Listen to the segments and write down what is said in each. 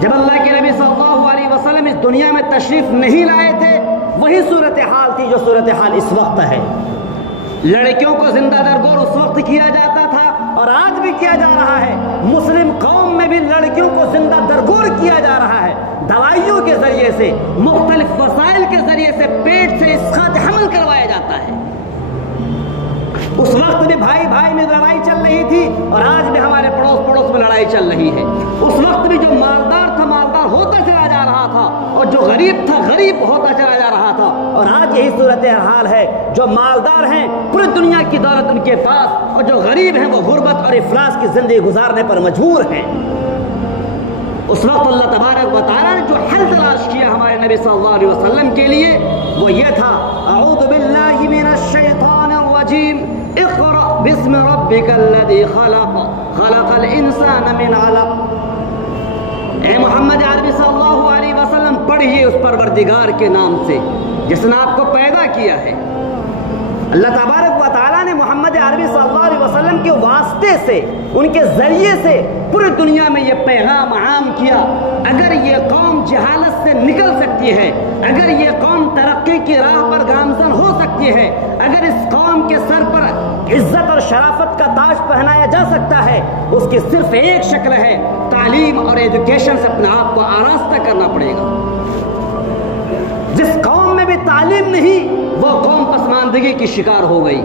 جب اللہ کے نبی صلی اللہ علیہ وسلم اس دنیا میں تشریف نہیں لائے تھے وہی صورتحال تھی جو صورتحال اس وقت ہے۔ لڑکیوں کو زندہ درگور اس وقت کیا جاتا تھا اور آج بھی کیا جا رہا ہے۔ مسلم قوم میں بھی لڑکیوں کو زندہ درگور کیا جا رہا ہے، دوائیوں کے ذریعے سے، مختلف وسائل کے ذریعے سے پیٹ سے اسقاط حمل کروایا جاتا ہے۔ اس وقت بھی بھائی بھائی میں لڑائی چل رہی تھی اور آج بھی ہمارے پڑوس میں لڑائی چل رہی ہے۔ اس وقت بھی جو مالدار تھا مالدار ہوتا چلا جا رہا تھا اور جو غریب تھا غریب ہوتا چلا جا رہا تھا، اور آج یہی صورتحال ہے۔ جو مالدار ہیں پوری دنیا کی دولت ان کے پاس، اور جو غریب ہیں وہ غربت اور افلاس کی زندگی گزارنے پر مجبور ہیں۔ اس وقت اللہ تبارک و تعالیٰ نے جو حل تلاش کیا ہمارے نبی صلی اللہ علیہ وسلم کے لیے وہ یہ تھا، اعوذ باللہ من الشیطان الرجیم، اقرأ باسم ربک الذی خلق خلق الانسان من علق۔ اے محمد عربی صلی اللہ علیہ وسلم پڑھیے اس پروردگار کے نام سے جس نے آپ کو پیدا کیا ہے۔ اللہ تبارک و تعالیٰ نے محمد عربی صلی اللہ علیہ وسلم کے واسطے سے، ان کے ذریعے سے پوری دنیا میں یہ پیغام عام کیا، اگر یہ قوم جہالت سے نکل سکتی ہے، اگر یہ قوم ترقی کی راہ پر گامزن ہو سکتی ہے، اگر اس قوم کے سر پر عزت اور شرافت کا تاج پہنایا جا سکتا ہے، اس کی صرف ایک شکل ہے، تعلیم اور ایجوکیشن سے اپنے آپ کو آراستہ کرنا پڑے گا۔ جس قوم میں بھی تعلیم نہیں وہ قوم پسماندگی کی شکار ہو گئی،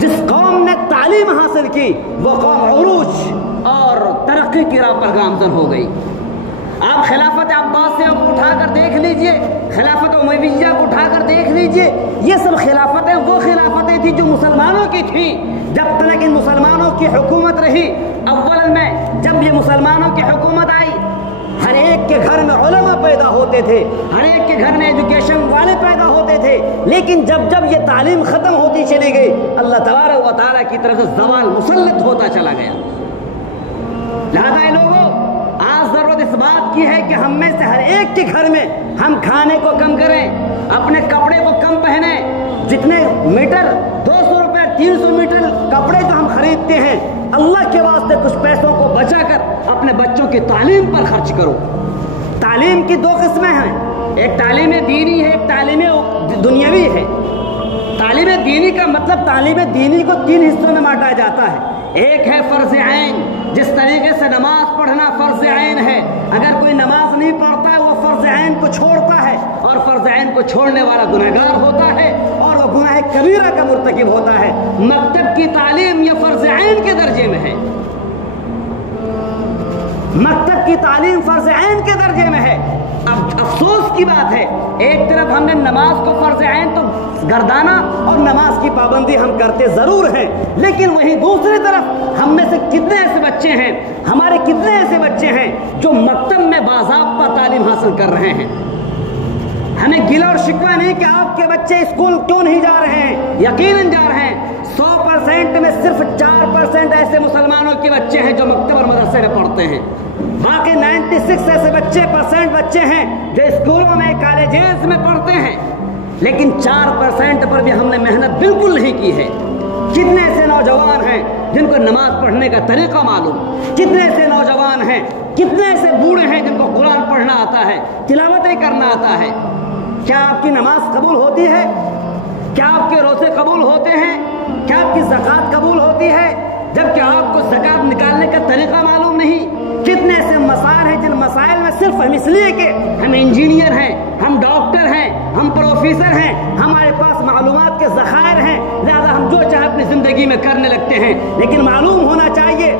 جس قوم نے تعلیم حاصل کی وہ قوم عروج اور ترقی کی راہ پر گامزن ہو گئی۔ آپ خلافت عباسیہ کو اٹھا کر دیکھ لیجئے، خلافت امیویہ کو اٹھا کر دیکھ لیجئے، یہ سب خلافتیں وہ خلافتیں تھیں جو مسلمانوں کی تھیں۔ جب تک ان مسلمانوں کی حکومت رہی، اول میں جب یہ مسلمانوں کی حکومت آئی، ہر ایک کے گھر میں علماء پیدا ہوتے تھے، ہر ایک کے گھر میں ایجوکیشن والے پیدا ہوتے تھے، لیکن جب یہ تعلیم ختم ہوتی چلی گئی، اللہ تبارک و تعالیٰ کی طرف سے زوال مسلط ہوتا چلا گیا۔ لہذا لوگوں، آج ضرورت اس بات کی ہے کہ ہم میں سے ہر ایک کے گھر میں ہم کھانے کو کم کریں، اپنے کپڑے کو کم پہنیں۔ جتنے میٹر 200 روپے 300 میٹر کپڑے جو ہم خریدتے ہیں، اللہ کے واسطے کچھ پیسوں کو بچا کر اپنے بچوں کی تعلیم پر خرچ کرو۔ تعلیم کی دو قسمیں ہیں، ایک تعلیم دینی ہے، ایک تعلیم دنیاوی ہے۔ تعلیم دینی کا مطلب تعلیم دینی کو 3 حصوں میں بانٹا جاتا ہے۔ ایک ہے فرض عین، جس طریقے سے نماز پڑھنا فرض عین ہے، اگر کوئی نماز نہیں پڑھتا ہے وہ فرض عین کو چھوڑتا ہے، اور فرض عین کو چھوڑنے والا گنہگار ہوتا ہے اور وہ گناہ کبیرہ کا مرتکب ہوتا ہے۔ مکتب کی تعلیم یہ فرض عین کے درجے میں ہے، مکتب کی تعلیم فرض عین کے درجے میں ہے۔ اب افسوس کی بات ہے، ایک طرف ہم نے نماز کو فرض عین تو گردانا اور نماز کی پابندی ہم کرتے ضرور ہیں، لیکن وہیں دوسری طرف ہم میں سے کتنے ایسے بچے ہیں، ہمارے کتنے ایسے بچے ہیں جو مکتب میں باضابطہ تعلیم حاصل کر رہے ہیں۔ ہمیں گلہ اور شکوہ نہیں کہ آپ کے بچے اسکول کیوں نہیں جا رہے ہیں، یقیناً جا رہے ہیں۔ 100% میں صرف 4% ایسے مسلمانوں کے بچے ہیں جو مکتب اور مدرسے میں پڑھتے ہیں، باقی 96 ایسے بچے ہیں جو اسکولوں میں کالجز میں پڑھتے ہیں، لیکن 4% پر بھی ہم نے محنت بالکل نہیں کی ہے۔ کتنے ایسے نوجوان ہیں جن کو نماز پڑھنے کا طریقہ معلوم، کتنے ایسے نوجوان ہیں، کتنے ایسے بوڑھے ہیں جن کو قرآن پڑھنا آتا ہے، تلاوتیں کرنا آتا ہے۔ کیا آپ کی نماز قبول ہوتی ہے؟ کیا آپ کے روزے قبول ہوتے ہیں؟ کیا آپ کی زکوٰۃ قبول ہوتی ہے جبکہ آپ کو زکوٰۃ نکالنے کا طریقہ معلوم نہیں؟ کتنے ایسے مسائل ہیں جن مسائل میں صرف ہم اس لیے کہ ہم انجینئر ہیں، ہم ڈاکٹر ہیں، ہم پروفیسر ہیں، ہمارے پاس معلومات کے ذخائر ہیں، لہذا ہم جو چاہے اپنی زندگی میں کرنے لگتے ہیں۔ لیکن معلوم ہونا چاہیے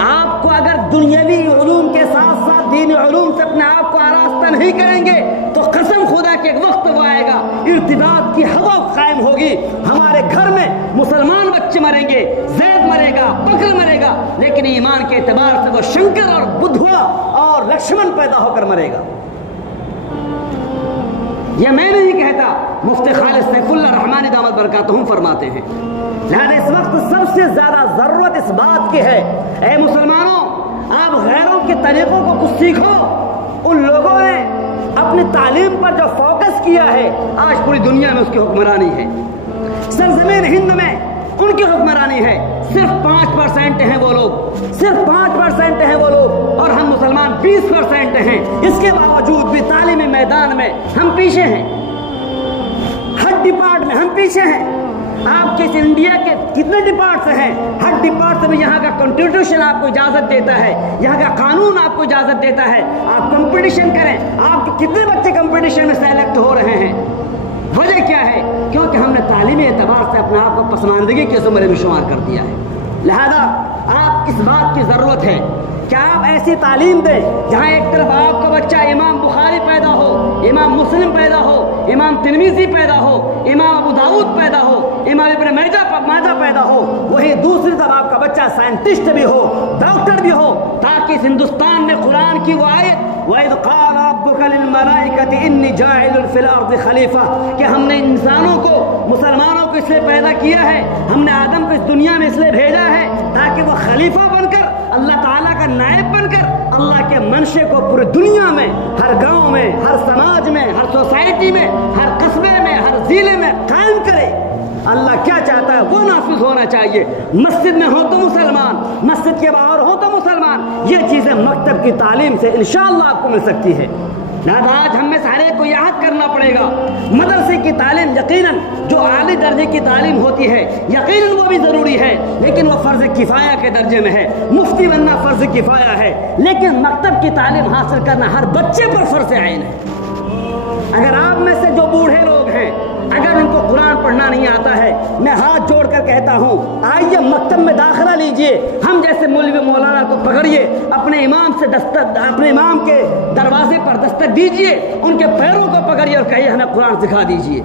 آپ کو اگر دنیاوی علوم کے ساتھ ساتھ دینی علوم سے اپنے آپ کو آراستہ نہیں کریں گے تو قسم خدا کے ایک وقت وہ آئے گا، ارتداد کی ہوا قائم ہوگی، ہمارے گھر میں مسلمان بچے مریں گے، زید مرے گا، بکر مرے گا، لیکن ایمان کے اعتبار سے وہ شنکر اور بدھوا اور لکشمن پیدا ہو کر مرے گا۔ یہ میں نہیں کہتا، مفتی خالد سیف اللہ رحمانی دامت برکاتہم فرماتے ہیں۔ لہذا اس وقت سب سے زیادہ ضرورت اس بات کی ہے، اے مسلمانوں، آپ غیروں کے طریقوں کو کچھ سیکھو۔ ان لوگوں نے اپنی تعلیم پر جو فوکس کیا ہے، آج پوری دنیا میں اس کی حکمرانی ہے۔ سرزمین ہند میں ان کی حکمرانی ہے، صرف 5% ہیں وہ لوگ، صرف 5% ہیں وہ لوگ، اور ہم مسلمان 20% ہیں۔ اس کے باوجود بھی تعلیمی میدان میں ہم پیچھے ہیں، ہر ڈپارٹ میں ہم پیچھے ہیں۔ آپ کے انڈیا کے کتنے ڈپارٹس ہیں، ہر ڈپارٹ میں یہاں کا کنسٹیٹیوشن آپ کو اجازت دیتا ہے، یہاں کا قانون آپ کو اجازت دیتا ہے آپ کمپٹیشن کریں۔ آپ کے کتنے بچے کمپٹیشن میں سلیکٹ ہو رہے ہیں؟ وجہ کیا ہے؟ کیونکہ ہم نے تعلیمی اعتبار سے اپنے آپ کو پسماندگی کے زمرے میں شمار کر دیا ہے۔ لہذا آپ اس بات کی ضرورت ہے کہ آپ ایسی تعلیم دیں جہاں ایک طرف آپ کا بچہ امام بخاری پیدا ہو، امام مسلم پیدا ہو، امام ترمذی پیدا ہو، امام ابو داؤد پیدا ہو، امام ابن ماجہ پیدا ہو، وہی دوسری طرف آپ کا بچہ سائنٹسٹ بھی ہو، ڈاکٹر بھی ہو، تاکہ اس ہندوستان میں قرآن کی وہ آیت وَإِذْ قَالَ رَبُّكَ لِلْمَلَائِكَةِ إِنِّي جَاعِلٌ فِي الْأَرْضِ خَلِيفَةً کہ ہم نے انسانوں کو، مسلمانوں کو اس لیے پیدا کیا ہے، ہم نے آدم کو اس دنیا میں اس لیے بھیجا ہے تاکہ وہ خلیفہ بن کر، اللہ تعالیٰ کا نائب بن کر اللہ کے منشے کو پوری دنیا میں، ہر گاؤں میں، ہر سماج میں، ہر سوسائٹی میں، ہر قصبے میں، ہر ضلع میں قائم کرے۔ اللہ کیا چاہتا ہے وہ نافذ ہونا چاہیے۔ مسجد میں ہو تو مسلمان، مسجد کے باہر ہو تو مسلمان، یہ چیزیں مکتب کی تعلیم سے انشاءاللہ آپ کو مل سکتی ہے۔ لہذا آج ہم میں سارے کو یاد کرنا پڑے گا، مدرسے کی تعلیم یقیناً جو اعلی درجے کی تعلیم ہوتی ہے یقیناً وہ بھی ضروری ہے، لیکن وہ فرض کفایہ کے درجے میں ہے۔ مفتی بننا فرض کفایہ ہے، لیکن مکتب کی تعلیم حاصل کرنا ہر بچے پر فرض عین ہے۔ اگر آپ میں سے جو بوڑھے لوگ ہیں اگر ان کو قرآن پڑھنا نہیں آتا ہے، میں ہاتھ جوڑ کر کہتا ہوں آئیے مکتب میں داخلہ لیجئے، ہم جیسے مولوی مولانا کو پکڑیے، اپنے امام سے اپنے امام کے دروازے پر دستک دیجئے، ان کے پیروں کو پکڑیے اور کہیے ہمیں قرآن سکھا دیجئے۔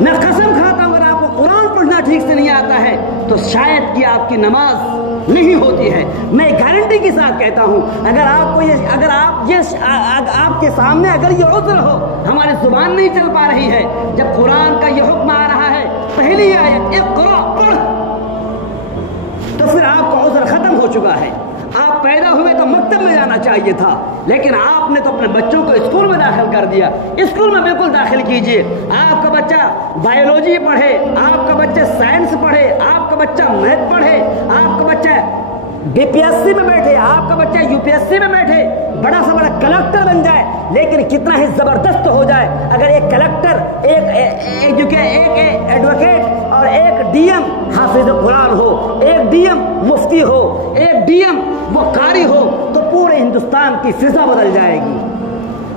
میں قسم کھاتا ہوں اگر آپ کو قرآن پڑھنا ٹھیک سے نہیں آتا ہے تو شاید کہ آپ کی نماز نہیں ہوتی ہے۔ میں گارنٹی کے ساتھ کہتا ہوں اگر آپ کے سامنے اگر یہ عذر ہو، ہماری زبان نہیں چل پا رہی ہے، جب قرآن کا یہ حکم آ رہا ہے پہلی آیت اقرا پڑھ، تو پھر آپ کا عذر ختم ہو چکا ہے۔ آپ پیدا ہوئے تو مکتب میں جانا چاہیے تھا، لیکن آپ نے تو اپنے بچوں کو اسکول میں داخل کر دیا۔ اسکول میں بالکل داخل کیجئے، آپ کا بچہ بایولوجی پڑھے، آپ کا بچہ سائنس پڑھے، آپ کا بچہ میتھ پڑھے، آپ کا بچہ بی پی ایس سی میں بیٹھے، آپ کا بچہ یو پی ایس سی میں بیٹھے، بڑا سے بڑا کلکٹر بن جائے، لیکن کتنا ہی زبردست ہو جائے اگر ایک کلکٹر، ایک ایڈوکیٹ اور ایک ڈی ایم حافظ قرآن ہو، ایک ڈی ایم مفتی ہو، ایک ڈی ایم وہ قاری ہو، تو پورے ہندوستان کی فضا بدل جائے گی۔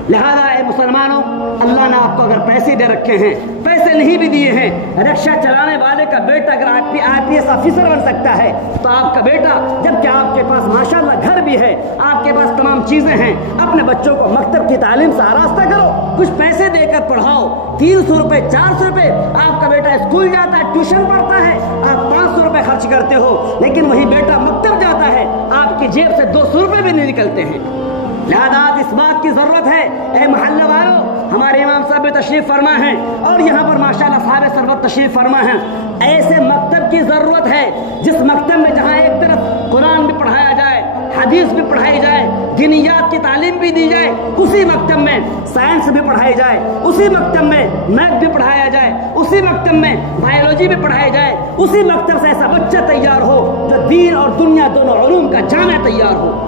لہذا اے مسلمانوں، اللہ نے آپ کو اگر پیسے دے رکھے ہیں، پیسے نہیں بھی دیے ہیں، رکشہ چلانے والے کا بیٹا اگر آئی پی ایس آفیسر بن سکتا ہے تو آپ کا بیٹا، جبکہ آپ کے پاس ماشاءاللہ گھر بھی ہے، آپ کے پاس تمام چیزیں ہیں، اپنے بچوں کو مکتب کی تعلیم سے آراستہ کرو، کچھ پیسے دے کر پڑھاؤ، 300 روپے 400 روپے آپ کا بیٹا اسکول جاتا ہے، ٹیوشن پڑھتا ہے، آپ 500 روپے خرچ کرتے ہو، لیکن وہی بیٹا مکتب جاتا ہے، آپ کی جیب سے 200 روپے بھی نہیں نکلتے ہیں۔ لہذا اس بات کی ضرورت ہے اے محلہ والوں، ہمارے امام صاحب تشریف فرما ہیں اور یہاں پر ماشاءاللہ صاحب سربت تشریف فرما ہیں، ایسے مکتب کی ضرورت ہے جس مکتب میں جہاں ایک طرف قرآن بھی پڑھایا جائے، حدیث بھی پڑھائی جائے، دینیات کی تعلیم بھی دی جائے، اسی مکتب میں سائنس بھی پڑھائی جائے، اسی مکتب میں میتھ بھی پڑھایا جائے، اسی مکتب میں بایولوجی بھی پڑھائی جائے، اسی مکتب سے ایسا بچہ تیار ہو جو دین اور دنیا دونوں علوم کا جامع تیار ہو۔